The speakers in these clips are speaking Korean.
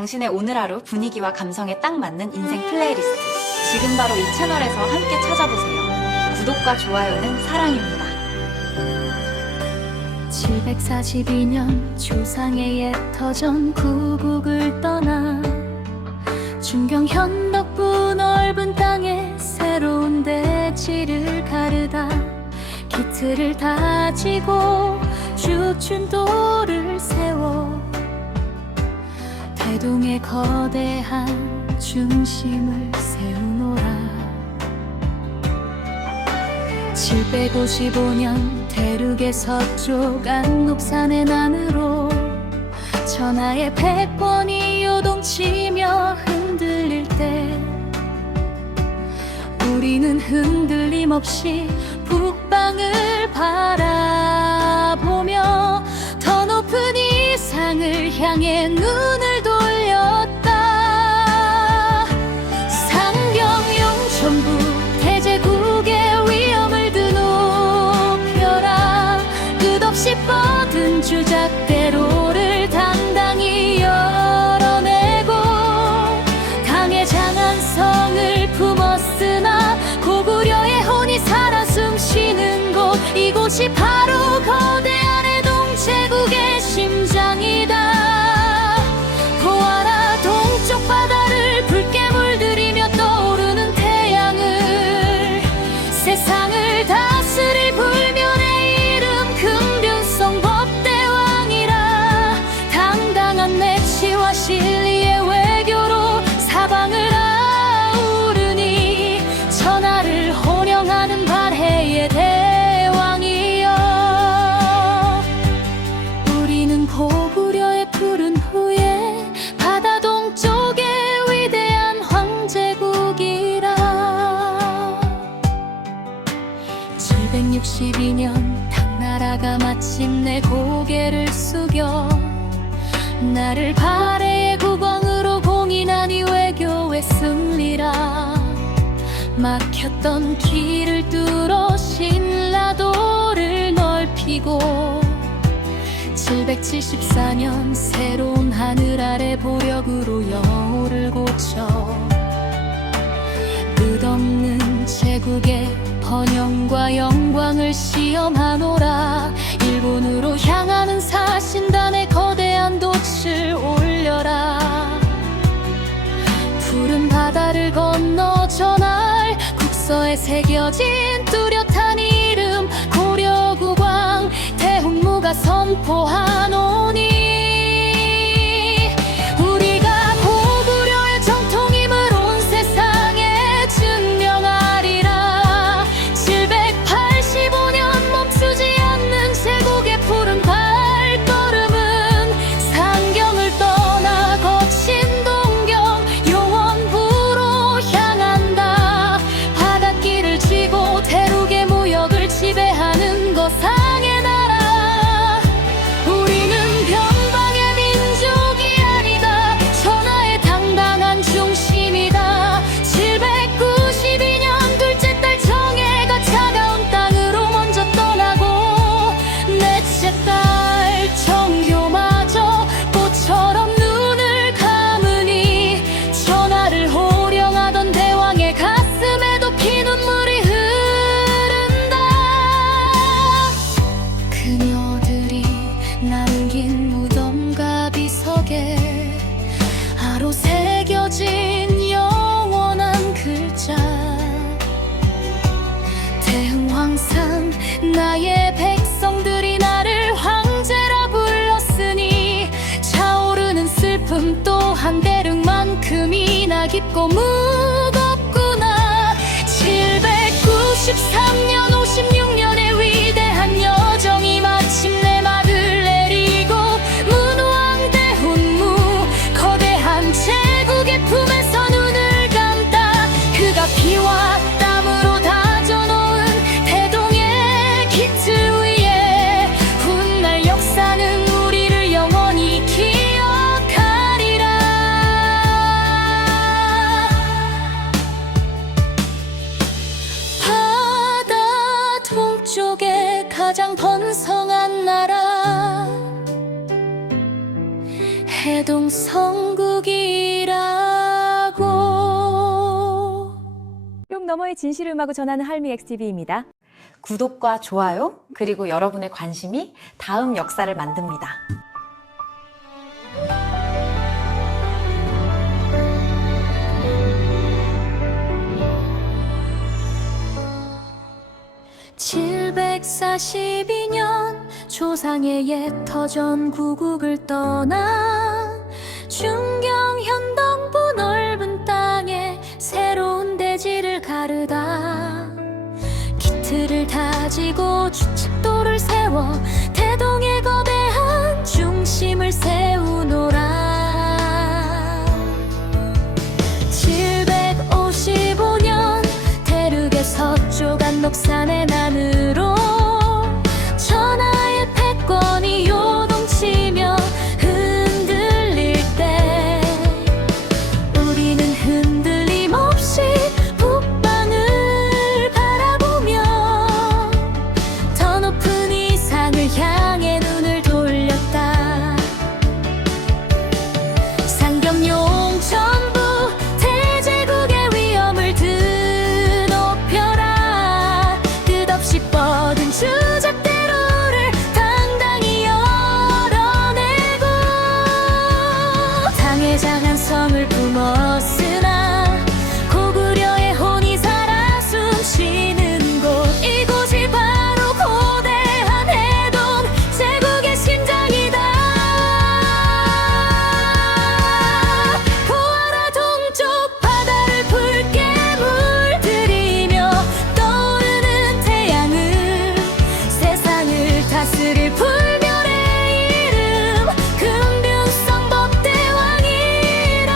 당신의 오늘 하루 분위기와 감성에 딱 맞는 인생 플레이리스트. 지금 바로 이 채널에서 함께 찾아보세요. 구독과 좋아요는 사랑입니다. 742년 조상의 옛 터전 구국을 떠나 중경 현덕부 넓은 땅에 새로운 대지를 가르다 기틀을 다지고 죽춘도를 세워 대동의 거대한 중심을 세우노라. 755년 대륙의 서쪽 안록산의 난으로 천하의 백번이 요동치며 흔들릴 때 우리는 흔들림 없이 북방을 바라보며 더 높은 이상을 향해 눈을 돌렸다. 상경용 전부 대제국의 위엄을 드높여라. 끝없이 뻗은 주작대로를 당당히 열어내고 강에 장한 성을 품었으나 고구려의 혼이 살아 숨쉬는 곳, 이곳이 바로 거대한 해동제국의 심장이다. 보아라, 동쪽 바다를 붉게 물들이며 떠오르는 태양을, 세상을 다스릴 불면의 이름 금륜성 법대왕이라. 당당한 내치와 실리의 외교로 사방을 아우르니 천하를 호령하는 발해의 대왕이여. 우리는 고구려의 푸른 후예 바다 동쪽의 위대한 황제국이라. 762년 당나라가 마침내 고개를 숙여 나를 발해의 국왕으로 공인하니 외교의 승리라. 막혔던 길을 뚫어 신라도를 넓히고 774년 새로운 하늘 아래 보력으로 영호를 고쳐 끝없는 제국의 번영과 영광을 시험하노라. 일본으로 향하는 사신단의 거대한 돛을 올려라. 푸른 바다를 건너 전할 국서에 새겨진 뚜렷한 이름 고려국왕 대홍무가 선포하노니 우리가 고구려의 정통임을 온 세상에 증명하리라. 785년 멈추지 않는 제국의 푸른 발걸음은 상경을 떠나 거친 동경 용원부로 향한다. 바닷길을 쥐고 대륙의 무역을 지배하는 거상의 나라. 우리는 변방의 민족이 아니다. 천하의 당당한 중심이다. 792년 둘째 딸 정혜가 차가운 땅으로 먼저 떠나고 넷째 딸 정효마저 꽃처럼 눈을 감으니 천하를 호령하던 대왕의 가슴에도 피눈물이 흐른다. 그녀들이 남긴 무덤과 비석에 하루 새겨진 영원한 글자. 대흥황상 나의 백성들이 나를 황제라 불렀으니 차오르는 슬픔 또한 대륙만큼이나 깊고 무겁구나. 793년 56년의 위대한 여정이 마침내 막을 내리고 문왕 대훈무 거대한 제국의 품에서 눈을 감다. 그가 피와 땀으로 다져놓은 대동의 기틀 위에 훗날 역사는 우리를 영원히 기억하리라. 바다 너머의 진실을 음하고 전하는 할미 XTV입니다. 구독과 좋아요, 그리고 여러분의 관심이 다음 역사를 만듭니다. (742년) 조상의 옛 터전 구국을 떠나 중경 현동부 넓은 땅에 새로운 대지를 가르다 기틀을 다지고 주책도를 세워 대동의 거대한 중심을 세우노라. 755년 대륙의 서쪽 안록산의 난으로 천하의 패권이 요동치며 흔들릴 때 우리는 흔들림 없이 북방을 바라보며 더 높은 이상을 향해 눈을 돌렸다. 상경용 전부 대제국의 위엄을 드높여라. 끝없이 뻗은 주잣대로를 당당히 열어내고 당회장한 성을 품었으나 고구려의 혼이 살아 숨쉬는 곳, 이곳이 바로 고대한 해동 제국의 심장이다. 보아라 동쪽 바다를 붉게 물들이며 떠오르는 태양은 세상을 다스릴 불멸의 이름 금균성 법대왕이라.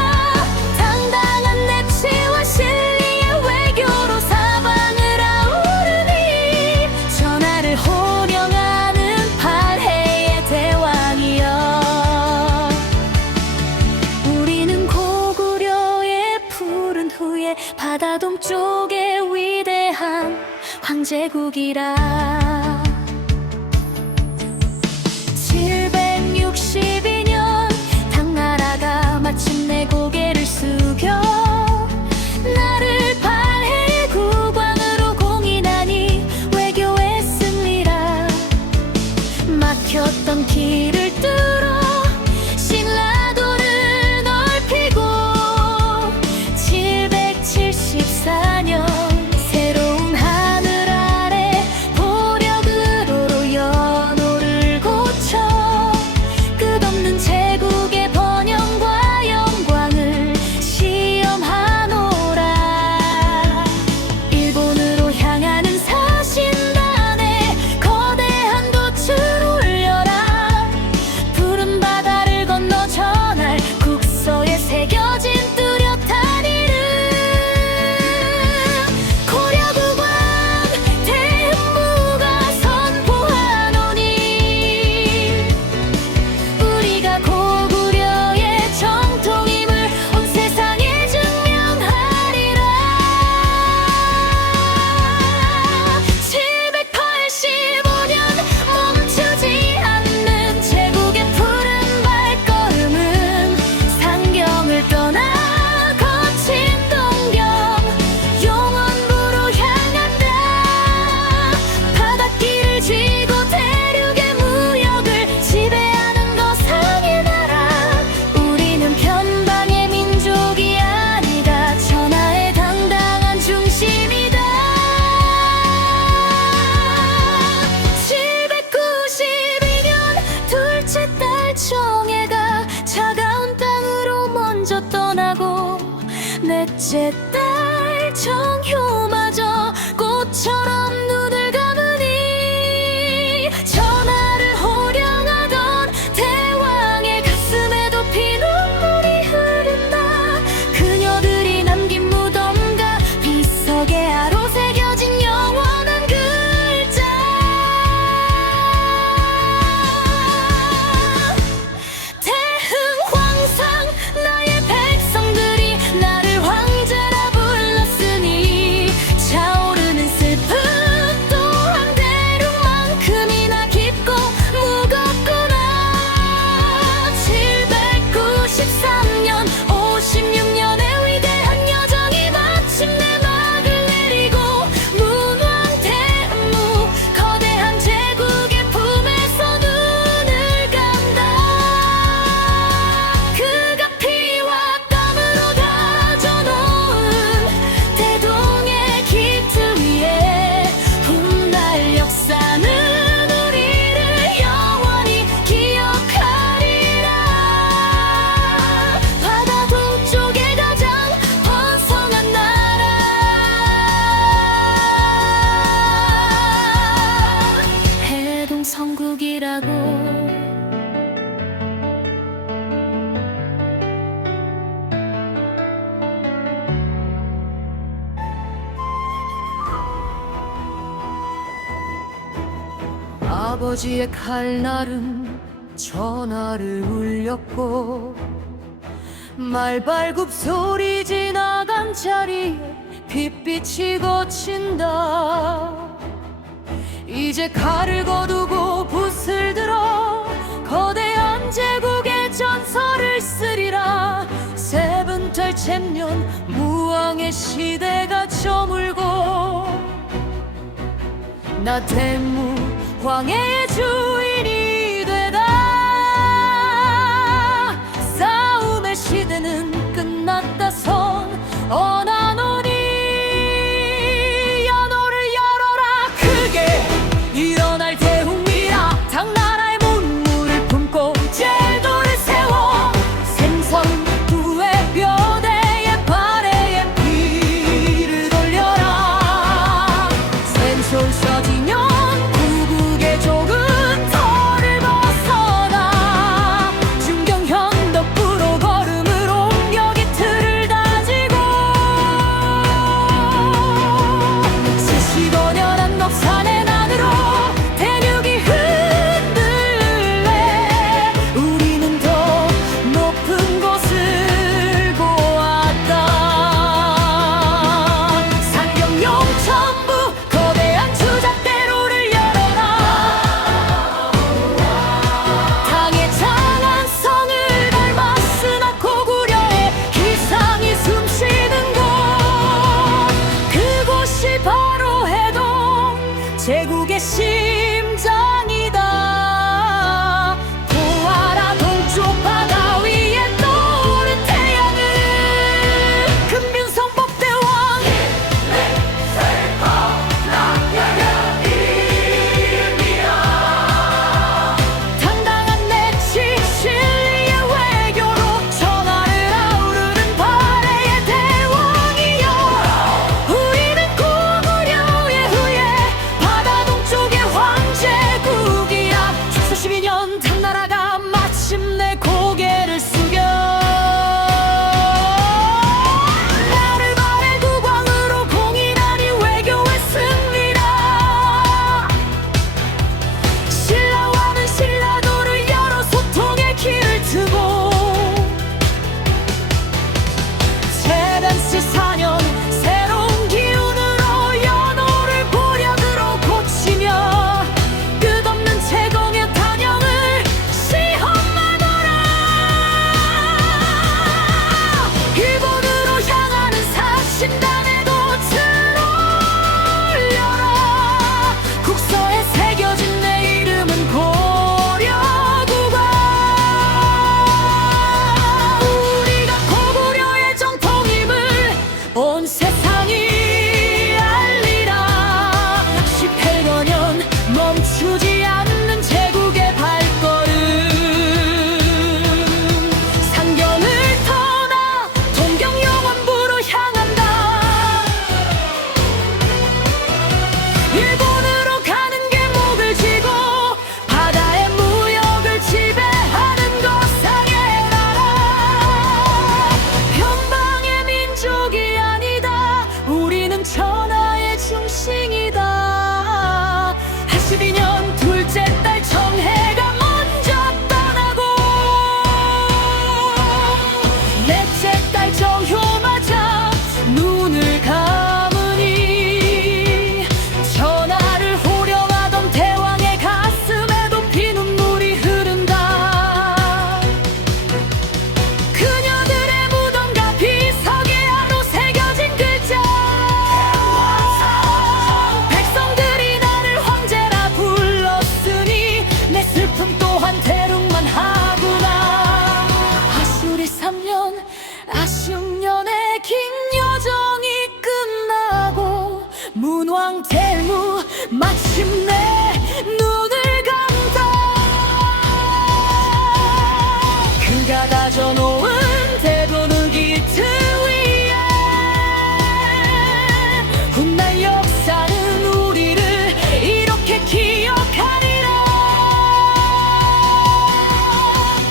당당한 냅치와 실리의 외교로 사방을 아우르니 전하를 호령하는 발해의 대왕이여. 우리는 고구려의 푸른 후예 바다 동쪽의 위대한 황제국이라. 762년 당나라가 마침내 고개를 숙여 나를 발해의 국왕으로 공인하니 외교의 승리라. 막혔던 길을 뚫어 신라도를 넓히고 774년 새로운 하늘 아래 보력으로로 연호를 고쳐 끝없는 제국의 번영과 영광을 시험하노라. 일본으로 향하는 사신단에 거대한 돛을 올려라. 푸른 바다를 건너 전할 국서에 새겨진 뚜렷한 이름 고려국왕 대흥부가 선포하노니 우리가 고구려의 정통임을 온 세상에 증명하리라. 785년 멈추지 않는 제국의 푸른 발걸음은 상경을 떠나 거친 동경 용원부로 향한다. 바닷길을 쥐고 대륙의 무역을 지배하는 거상의 나라. 우리는 편방의 민족이 아니다. 천하의 당당한 중심이다. 792년 둘째 딸 정혜가 차가운 땅으로 먼저 떠나고 넷째 딸 정효마저 꽃처럼 눈을 감으니 전하를 호령하던 대왕의 가슴에도 피눈물이 흐른다. 그녀들이 남긴 무덤과 비석의 아로 새겨진 영원한 글자. 대흥 황상 나의 백성들이 나를 황제라 불렀으니 아버지의 칼날은 전화를 울렸고 말발굽 소리 지나간 자리에 핏빛이 거친다. 이제 칼을 거두고 붓을 들어 거대한 제국의 전설을 쓰리라. 세븐탈 챔년 무왕의 시대가 저물고 나 대무 황해의 주인이 되다. 싸움의 시대는 끝났다. 선언하노니 연호를 열어라. 크게 일어날 대웅이라. 당나라의 문물을 품고 제도를 세워 생선부의 뼈대에 발에 피를 돌려라. 샘솔 서지면 구국의 조금 털을 벗어나 중경현 덕부로 걸음을 옮겨 기틀을 다지고 75년한 넙산의 난으로 대륙이 흔들래. 우리는 더 높은 곳을 보았다. 상경용 전부 거대한 주잣대로를 열어라. 당의 장안성을 닮았으나 고구려의 기상이 숨쉬는 곳. 그곳이 바로 해동 제국의 심장이다. 보아라 동쪽 바다 위에 떠오른 태양은 금균성 법대왕. 당당한 내치 진리의 외교로 전하를 아우르는 발해의 대왕이여. 우리는 고구려의 후예 바다 동쪽의 황제국이야. 1412년 당나라가 마침내 고개를 숙여 나를 발해 국왕으로 공인하니 외교의 승리라. 신라와는 신라도를 열어 소통의 길을 트고 세단스 4년 새로운 기운으로 연호를 고려으로 고치며 끝없는 제공의 단영을 시험하노라. 일본으로 향하는 사신단의 돛을 올려라. 국서에 새겨진 내 이름은 고려국왕. 우리가 고구려의 정통임을 온 세상이 알리라. 18여 년 멈추지 않는 제국의 발걸음. 상경을 떠나 동경 영원부로 향한다. 일본으로 가는 게 목을 쥐고 바다의 무역을 지배하는 거상의 나라. 변방의 민족이 아니다. 우리는 천하의 중심이다. 82년 둘째 딸 정혜가 먼저 떠나고 넷째 딸 정효마저 눈을 감으니 전하를 호령하던 대왕의 가슴에도 피눈물이 흐른다. 그녀들의 무덤과 비석에하로 새겨진 글자. 백성들이 나를 황제라 불렀으니 내 슬픔 또한 대륙만 하구나. 아수리 3년 아쉬운 년의 긴 여정이 끝나고 문왕 대무 마침내 눈을 감다. 그가 다져놓은 대도는 기트 위에 훗날 역사는 우리를 이렇게 기억하리라.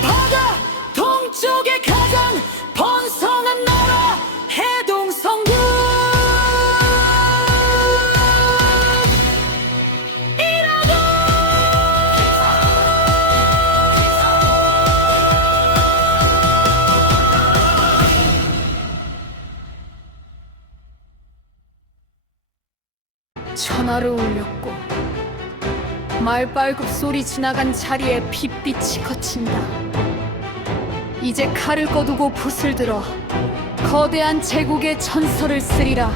바다 동쪽의 가장 번성한 나라 해동성국. 전화를 울렸고 말발굽 소리 지나간 자리에 핏빛이 거친다. 이제 칼을 꺼두고 붓을 들어 거대한 제국의 전설을 쓰리라.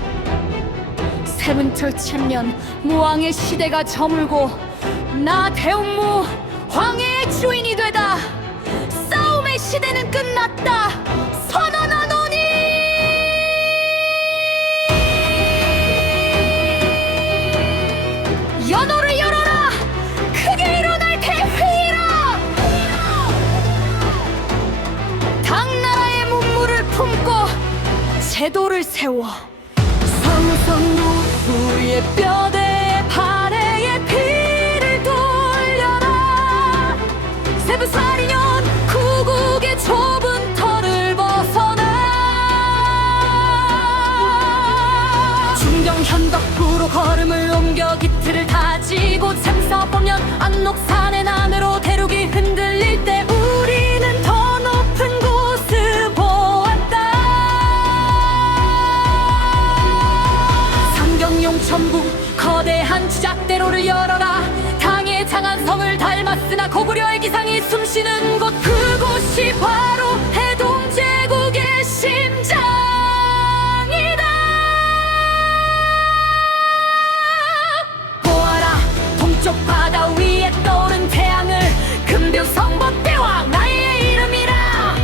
세븐틀 챔년 무왕의 시대가 저물고 나 대웅무 황해의 주인이 되다. 싸움의 시대는 끝났다. 선언하노니. 연호를 열어라. 크게 일어날 대회의라. 당나라의 문물을 품고 제도를 세워 성성루후의 뼈대에 발해의 피를 돌려라. 세부사리년 구국의 좁은 털을 벗어나 중경현덕부로 걸음을 옮겨 기틀을 다지고 참사보면 안록산의 나무로 대륙이 흔들릴 때 우리는 더 높은 곳을 보았다. 상경용천부 거대한 주작대로를 열어라. 당의 장안성을 닮았으나 고구려의 기상이 숨쉬는 곳, 그곳이 바로 해동제국의 심장이다. 보아라, 동쪽 바다 위에 떠오른 태양을. 금뷰성법대왕 나의 이름이라.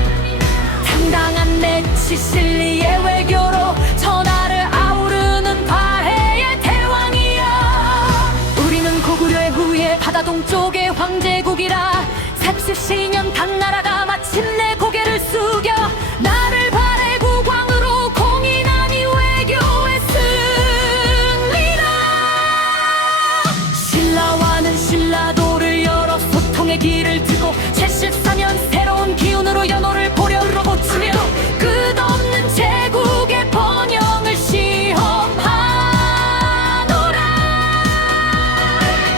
당당한 내 시실리의 외교로 전하를 아우르는 바해의 대왕이야. 우리는 고구려의 후예 바다 동쪽의 황제국이라. 삽십시년 당나라가 마침내 고개를 숙여 나를 발해 국왕으로 공인하니 외교의 승리라. 신라와는 신라도를 열어 소통의 길을 트고 74년 새로운 기운으로 연호를 보려로 고치며 끝없는 제국의 번영을 시험하노라.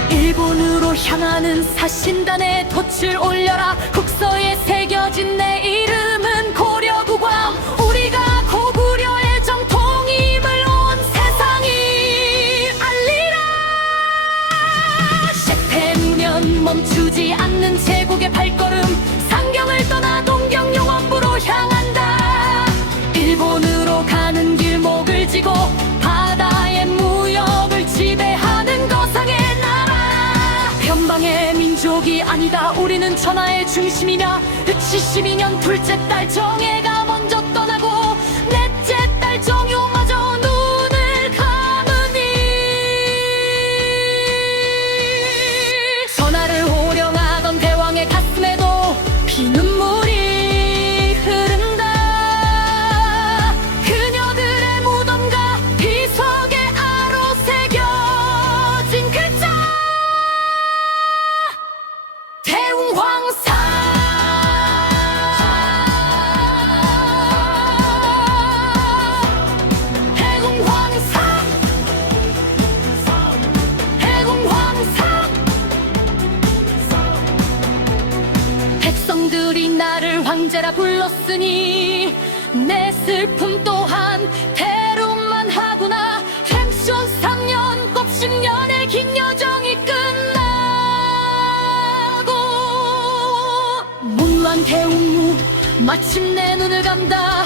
일본으로 향하는 사신단의 돛을 올려라. 국서에 새겨진 내 이름은 고려국왕. 우리가 고구려의 정통임을 온 세상이 알리라. 십해무년 멈추지 않는 제국의 발걸음. 상경을 떠나 동경용원부로 향한다. 일본으로 가는 길목을 지고 바다의 무역을 지배하는 거상의 나라. 변방의 민족이 아니다. 우리는 천하의 중심이며 72년 둘째 딸 정예가 먼저 떠나고 넷째 딸 정효마저 눈을 감으니 전하를 호령하던 대왕의 가슴에도 피눈물이 흐른다. 그녀들의 무덤과 비석의 아로 새겨진 글자 대웅황상. 해궁황상. 해궁황상. 백성들이 나를 황제라 불렀으니 내 슬픔 또한 대로만 하구나. 행쇼 3년 곱십년의 긴 여정이 끝나고 문왕 대웅무 마침내 눈을 감다.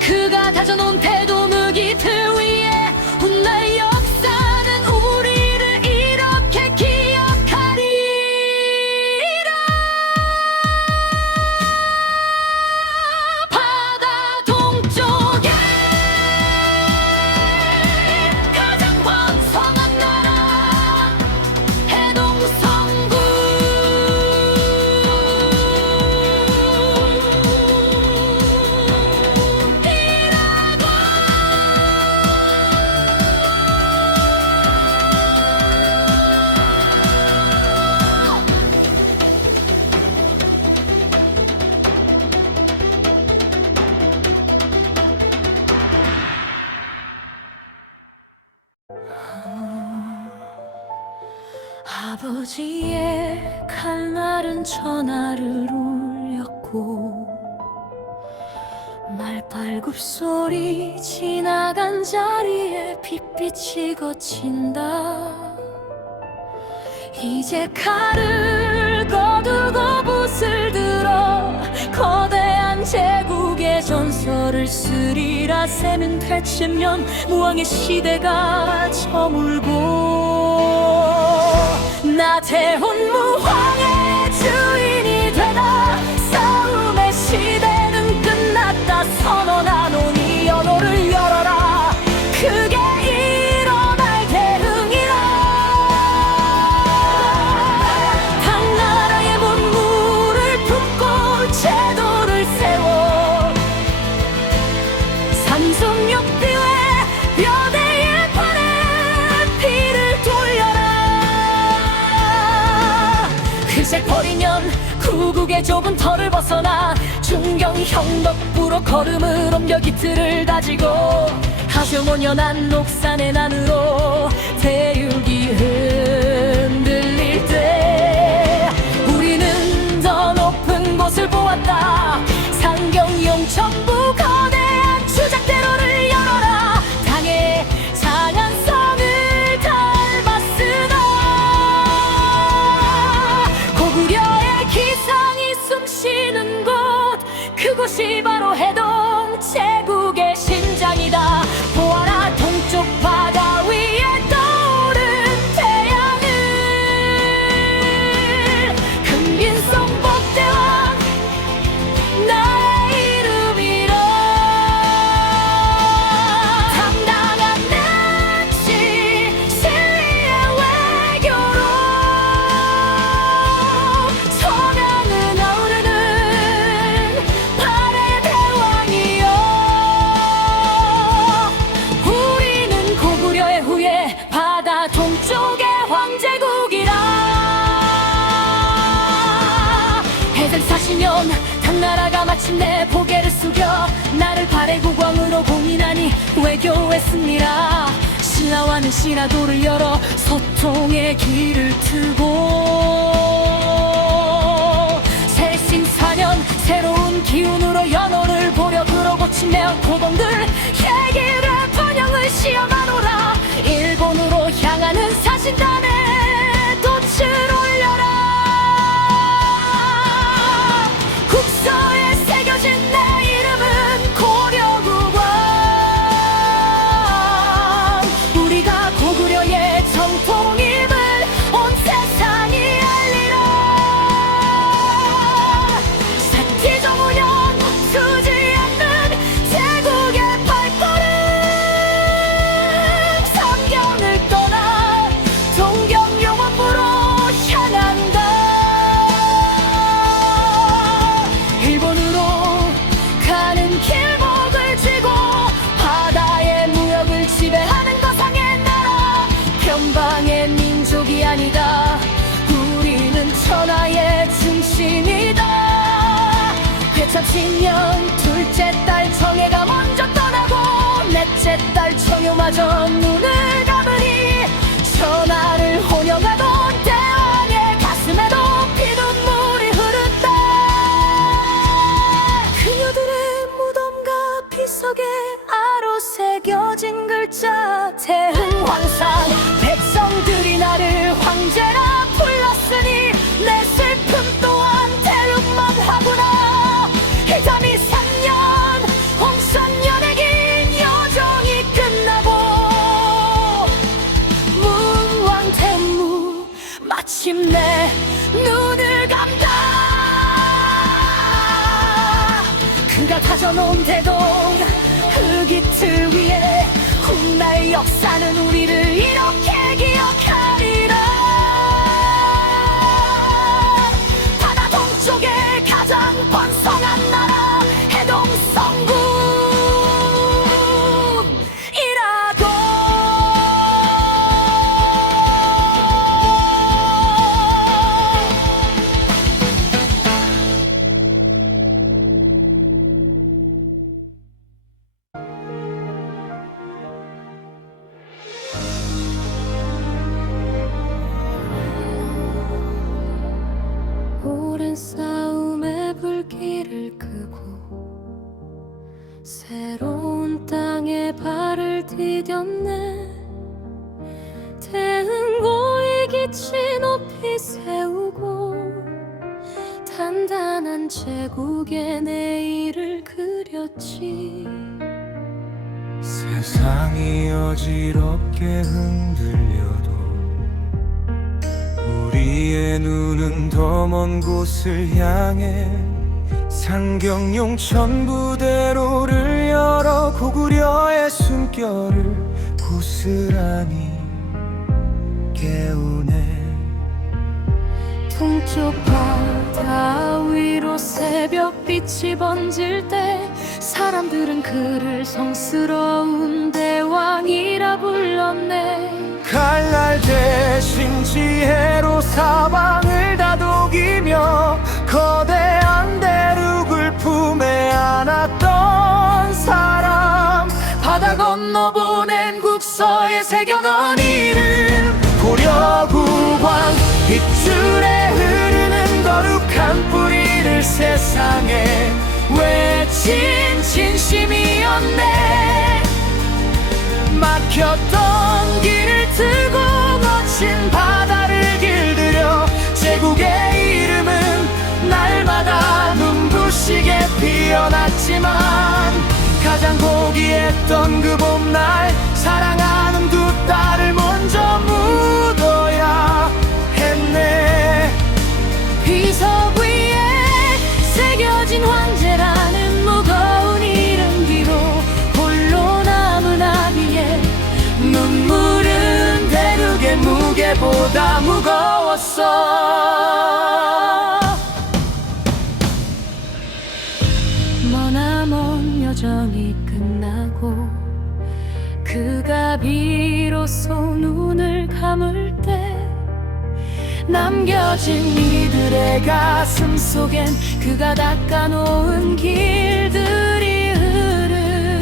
그가 다져놓은 대도무기 들 위에 훗날 역사는 우리를 이렇게 기억하리라. 바다 동쪽에 가장 번성한 나라 해동성국. 아버지의 칼날은 전하를 울렸고 말빨 발굽소리 지나간 자리에 빛빛이 거친다. 이제 칼을 거두고 붓을 들어 거대한 제국의 전설을 쓰리라. 새는 되치면 무왕의 시대가 저물고 나태혼 무왕의 주인이 되다. 싸움의 시대는 끝났다. 선언하노니 연호를 열어라. 그게 일어날 대흥이라. 당나라의 문물을 품고 제도를 세워 삼성육비회 뼈대의 판에 피를 돌려라. 그새 버리면 구국의 좁은 터를 벗어나 중경형 덕부로 걸음을 옮겨 기틀을 다지고 하수모연한 녹산의 난으로 대륙이 흔들릴 때 우리는 더 높은 곳을 보았다. 상경용 전부 거대한 주작대로를 열어라. 당의 장안성을 닮았으나 고구려의 기상이 숨쉬는 곳, 그곳이 바로 해동 제국의 심장이다. 보아라 동쪽 바다 위에 떠오른 태양을. 금빈성 복대왕 나의 이름이라. 당당한 낯이 진리의 외교로 성향은 아우르는 발의 대왕이여. 우리는 고구려의 후예 바다 동쪽의 황제국이라. 해전 40년 당나라가 마침내 고개를 숙여 나를 발의 국왕으로 공인하니 외교의 승리라. 신라와는 신라도를 열어 소통의 길을 트고 새신 4년 새로운 기운으로 연호를 보려 그러고 침례한 고동들 얘기를 번영을 시험하노라. 일본으로 향하는 사신단에 돛을 올려라. 국서에 새겨진 내 이름은 고려국왕. 우리가 고구려의 정통임을 온 세상이 알리라. 세티정우년 멈추지 않는 제국의 발걸음. 삼경을 떠나 동경용원부로 향한다. 일본으로 가는 길목을 쥐고 바다의 무역을 지배하는 거상의 나라. 변방의 민족이 아니다. 우리는 천하의 중심이다. 괴참신년 둘째 딸 정혜가 먼저 떠나고 넷째 딸 정효마저 눈을 감으니 천하를 혼영하던 대왕의 가슴에도 피눈물이 흐른다. 그녀들의 무덤과 비석에 아로 새겨진 글자 대흥황상. 백성들이 나를 황제라 불렀으니 내 슬픔 또한 대흥만하구나. 일tam이 3년 홍선년의 긴 여정이 끝나고 문왕태무 마침내 눈을 감다. 그가 다져놓은 대동 흙이틀 위에 훗날 역사는 우리를 이렇게 기억하리라. 바다 동쪽의 가장 번성한 나라 해동성국이라고. 속에 발을 디뎠네. 대흥고의 기치 높이 세우고 단단한 제국의 내일을 그렸지. 세상이 어지럽게 흔들려도 우리의 눈은 더 먼 곳을 향해 상경용 천부대로를 열어 고구려의 숨결을 고스란히 깨우네. 동쪽 바다 위로 새벽빛이 번질 때 사람들은 그를 성스러운 대왕이라 불렀네. 칼날 대신 지혜로 사방을 다독이며 거대한 대륙을 품에 안았던 사람. 바다 건너 보낸 국서에 새겨넣은 이름 고려국왕. 빗줄에 흐르는 거룩한 뿌리를 세상에 외친 진심이었네. 막혔던 길을 트고 거친 바다를 길들여 제국의 이름은 날마다 눈부시게 피어났지만 가장 고귀했던 그 봄날 사랑하는 두 딸을 먼저 묻어야 했네. 비석 위에 새겨진 황제라는 무거운 이름 뒤로 홀로 남은 아비의 눈물은 대륙의 무게보다 무거웠어. 머나먼 여정이 끝나고 그가 비로소 눈을 감을 때 남겨진 이들의 가슴 속엔 그가 닦아놓은 길들이 흐르네.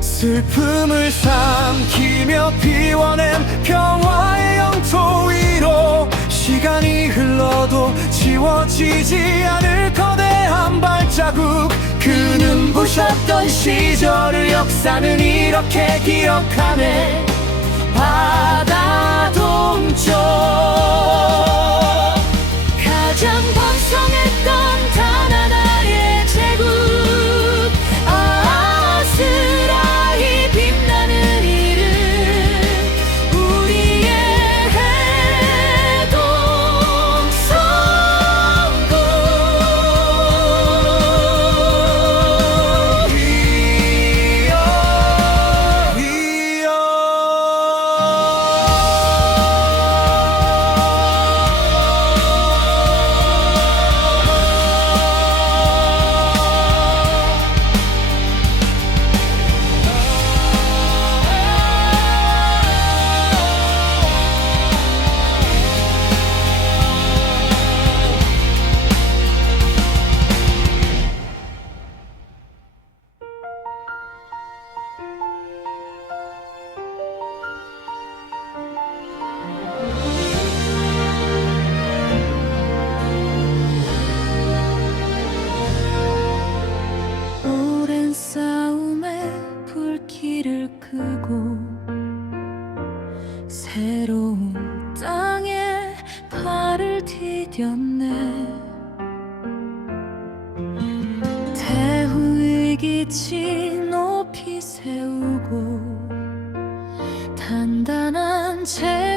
슬픔을 삼키며 피워낸 평화의 영토 위로 시간이 흘러도 지워지지 않을 거대한 발자국. 그는 부셨던 시절을 역사는 이렇게 기억하네. 바다 동쪽 가장 번성했던 단 하나의 제국 아스라이 빛나는 이름 우리의 해동성군. 위여 위여. 오랜 싸움에 불길을 끄고 새로운 땅에 발을 디뎠네. 대후의 기치 높이 세우고 단단한 제